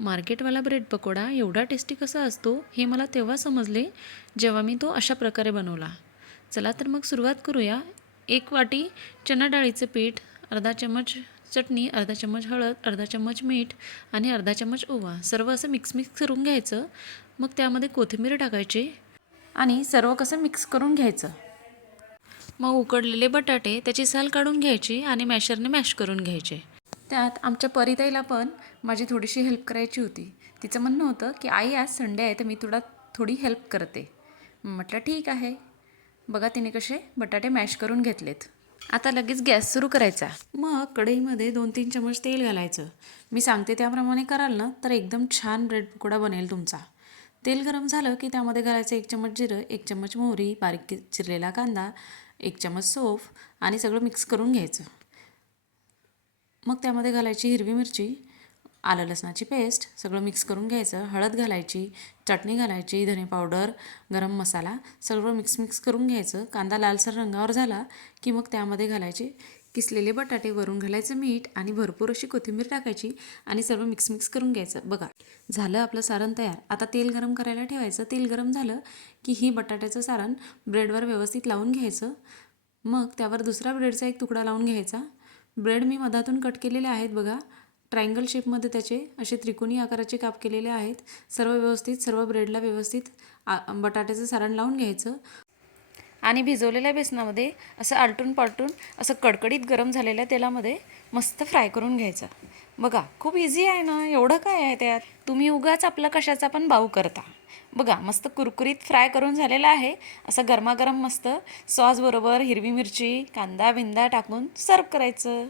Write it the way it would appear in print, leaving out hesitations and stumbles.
मार्केटवाला bread pakoda एवढा tasty कसा असतो हे मला तेव्हा समजले जेव्हा मी तो अशा प्रकारे बनवला. चला तर मग सुरुवात करूया. 1 वाटी चणा डाळीचं पीठ, अर्धा चम्मच चटणी, अर्धा चम्मच हळद, अर्धा चम्मच मीठ आणि अर्धा चम्मच ओवा सर्व असं मिक्स करून घ्यायचं. मग त्यामध्ये कोथिंबीर टाकायची आणि सर्व कसं मिक्स करून घ्यायचं. मग उकडलेले बटाटे त्याची साल काढून घ्यायची आणि मॅशरने मॅश करून घ्यायचे. त्यात आमच्या परिताईला पण माझी थोडीशी हेल्प करायची होती. तिचं म्हणणं होतं की आई आज संडे आहे तर मी तुला थोडी हेल्प करते. म्हटलं ठीक आहे. बघा तिने कसे बटाटे मॅश करून घेतलेत. आता लगेच गॅस सुरू करायचा. मग कढईमध्ये 2-3 चम्मच तेल घालायचं. मी सांगते त्याप्रमाणे कराल ना तर एकदम छान ब्रेड पकोडा बनेल तुमचा. तेल गरम झालं की त्यामध्ये घालायचं 1 चम्मच जिरं, 1 चम्मच मोहरी, बारीक चिरलेला कांदा, 1 चम्मच सौंफ आणि सगळं मिक्स करून घ्यायचं. मग त्यामध्ये घालायची हिरवी मिरची, आलं लसणाची पेस्ट, सगळं मिक्स करून घ्यायचं. हळद घालायची, चटणी घालायची, धने पावडर, गरम मसाला सगळं मिक्स करून घ्यायचं. कांदा लालसर रंगावर झाला की मग त्यामध्ये घालायचे किसलेले बटाटे, वरून घालायचं मीठ आणि भरपूर अशी कोथिंबीर टाकायची आणि सर्व मिक्स करून घ्यायचं. बघा झालं आपलं सारण तयार. आता तेल गरम करायला ठेवायचं. तेल गरम झालं की ही बटाट्याचं सारण ब्रेडवर व्यवस्थित लावून घ्यायचं. मग त्यावर दुसरा ब्रेडचा एक तुकडा लावून घ्यायचा. ब्रेड मी मधातून कट केलेले आहेत बघा. ट्रायंगल शेपमध्ये त्याचे असे त्रिकोणी आकाराचे काप केलेले आहेत. सर्व ब्रेडला व्यवस्थित बटाट्याचं सारण लावून घ्यायचं आणि भिजवलेल्या बेसनामध्ये असं आलटून पालटून असं कडकडीत गरम झालेल्या तेलामध्ये मस्त फ्राय करून घ्यायचं. बघा खूप इझी आहे ना, एवढं काय आहे त्यात. तुम्ही उगाच आपला कशाचा पण बाऊ करता. बघा मस्त कुरकुरीत फ्राय करून झालेला आहे. असं गरमागरम मस्त सॉसबरोबर हिरवी मिरची, कांदा बिंदा टाकून सर्व करायचं.